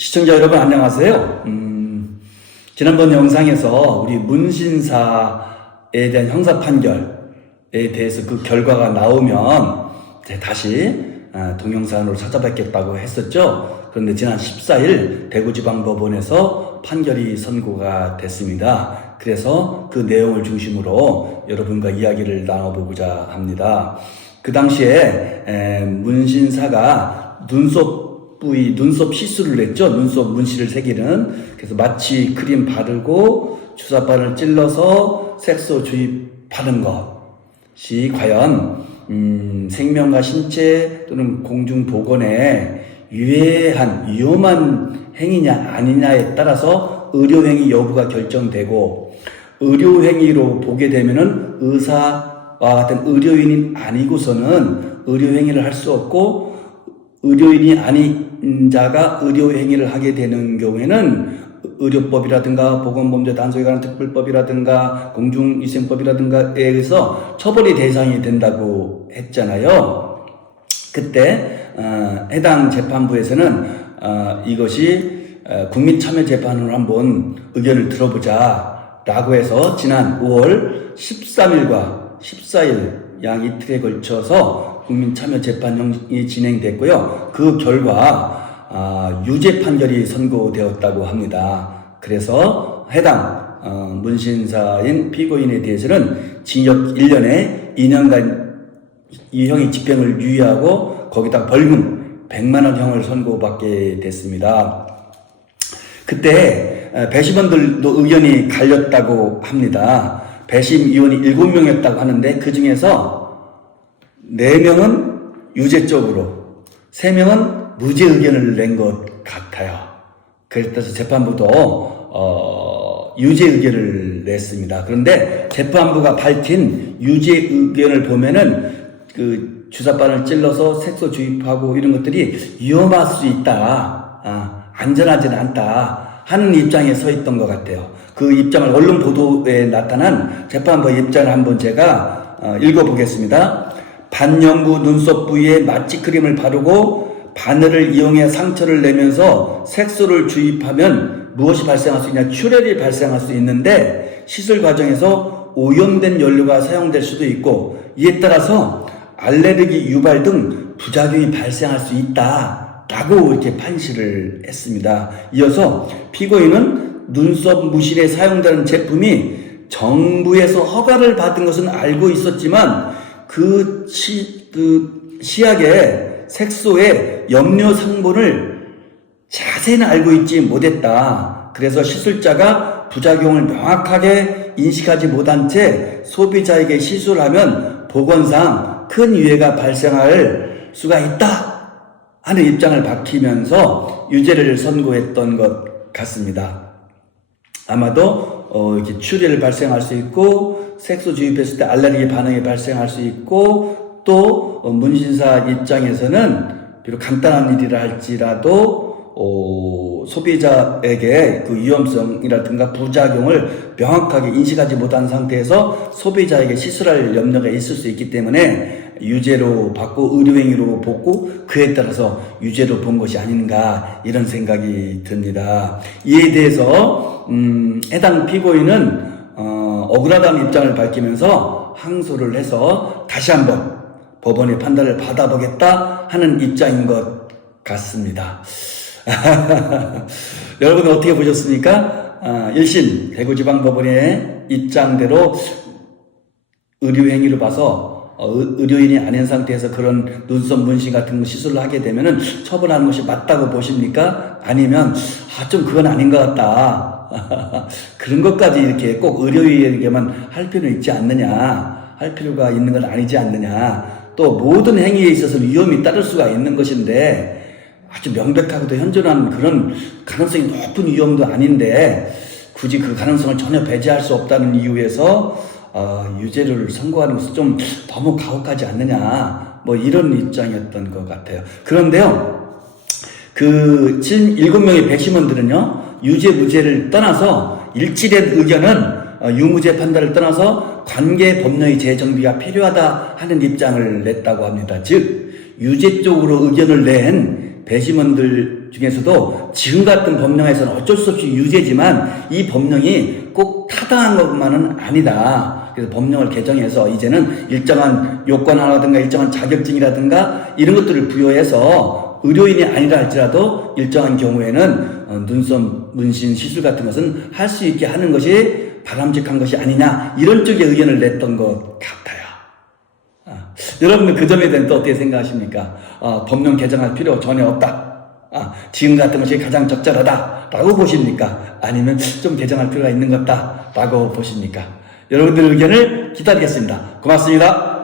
시청자 여러분 안녕하세요. 지난번 영상에서 우리 문신사에 대한 형사 판결에 대해서 그 결과가 나오면 다시 동영상으로 찾아뵙겠다고 했었죠. 그런데 지난 14일 대구지방법원에서 판결이 선고가 됐습니다. 그래서 그 내용을 중심으로 여러분과 이야기를 나눠보고자 합니다. 그 당시에 문신사가 눈썹 시술을 했죠. 눈썹 문신을 새기는. 그래서 마취 크림 바르고 주사바늘 찔러서 색소 주입하는 것이 과연 생명과 신체 또는 공중보건에 위험한 행위냐 아니냐에 따라서 의료행위 여부가 결정되고, 의료행위로 보게 되면은 의사와 같은 의료인이 아니고서는 의료행위를 할 수 없고, 의료인이 아닌 자가 의료행위를 하게 되는 경우에는 의료법이라든가 보건범죄 단속에 관한 특별법이라든가 공중위생법이라든가에 의해서 처벌이 대상이 된다고 했잖아요. 그때 해당 재판부에서는 이것이 국민참여재판으로 한번 의견을 들어보자 라고 해서 지난 5월 13일과 14일 양 이틀에 걸쳐서 국민참여재판이 진행됐고요. 그 결과 유죄 판결이 선고되었다고 합니다. 그래서 해당 문신사인 피고인에 대해서는 징역 1년에 2년간 이형의 집행을 유예하고 거기다 벌금 100만 원 형을 선고받게 됐습니다. 그때 배심원들도 의견이 갈렸다고 합니다. 배심 위원이 7명이었다고 하는데 그 중에서 4명은 유죄 쪽으로, 3명은 무죄 의견을 낸 것 같아요. 그래서 재판부도 유죄 의견을 냈습니다. 그런데 재판부가 밝힌 유죄 의견을 보면은 그 주사바늘 찔러서 색소 주입하고 이런 것들이 위험할 수 있다, 안전하지는 않다 하는 입장에 서 있던 것 같아요. 그 입장을 언론 보도에 나타난 재판부의 입장을 한번 제가 읽어보겠습니다. 반영구 눈썹 부위에 마취 크림을 바르고 바늘을 이용해 상처를 내면서 색소를 주입하면 무엇이 발생할 수 있냐? 출혈이 발생할 수 있는데 시술 과정에서 오염된 연료가 사용될 수도 있고, 이에 따라서 알레르기 유발 등 부작용이 발생할 수 있다 라고 이렇게 판시를 했습니다. 이어서 피고인은 눈썹 무신에 사용되는 제품이 정부에서 허가를 받은 것은 알고 있었지만 그 시약의 색소의 염료 성분을 자세히는 알고 있지 못했다. 그래서 시술자가 부작용을 명확하게 인식하지 못한 채 소비자에게 시술하면 보건상 큰 위해가 발생할 수가 있다 하는 입장을 밝히면서 유죄를 선고했던 것 같습니다. 아마도 이렇게 출혈이 발생할 수 있고, 색소 주입했을 때 알레르기 반응이 발생할 수 있고, 또 문신사 입장에서는 비록 간단한 일이라 할지라도 소비자에게 그 위험성이라든가 부작용을 명확하게 인식하지 못한 상태에서 소비자에게 시술할 염려가 있을 수 있기 때문에 유죄로 받고 의료행위로 보고 그에 따라서 유죄로 본 것이 아닌가, 이런 생각이 듭니다. 이에 대해서 해당 피고인은 억울하다는 입장을 밝히면서 항소를 해서 다시 한번 법원의 판단을 받아보겠다 하는 입장인 것 같습니다. 여러분 어떻게 보셨습니까? 1심 대구지방법원의 입장대로 의료행위로 봐서 의료인이 아닌 상태에서 그런 눈썹 문신 같은 거 시술을 하게 되면은 처벌하는 것이 맞다고 보십니까? 아니면 좀 그건 아닌 것 같다, 그런 것까지 이렇게 꼭 의료인에게만 할 필요는 있지 않느냐, 할 필요가 있는 건 아니지 않느냐, 또 모든 행위에 있어서 위험이 따를 수가 있는 것인데 아주 명백하고도 현존한 그런 가능성이 높은 위험도 아닌데 굳이 그 가능성을 전혀 배제할 수 없다는 이유에서 유죄를 선고하는 것은 좀 너무 가혹하지 않느냐, 뭐 이런 입장이었던 것 같아요. 그런데요, 그 7명의 배심원들은요, 유죄 무죄를 떠나서 일치된 의견은 유무죄 판단을 떠나서 관계 법령의 재정비가 필요하다 하는 입장을 냈다고 합니다. 즉 유죄 쪽으로 의견을 낸 배심원들 중에서도 지금 같은 법령에서는 어쩔 수 없이 유죄지만 이 법령이 꼭 타당한 것만은 아니다. 그래서 법령을 개정해서 이제는 일정한 요건 하나라든가 일정한 자격증이라든가 이런 것들을 부여해서 의료인이 아니라 할지라도 일정한 경우에는 눈썹, 문신, 시술 같은 것은 할 수 있게 하는 것이 바람직한 것이 아니냐 이런 쪽의 의견을 냈던 것 같아요. 여러분은 그 점에 대해서 또 어떻게 생각하십니까? 법령 개정할 필요 전혀 없다. 지금 같은 것이 가장 적절하다라고 보십니까? 아니면 좀 개정할 필요가 있는 것 같다라고 보십니까? 여러분들의 의견을 기다리겠습니다. 고맙습니다.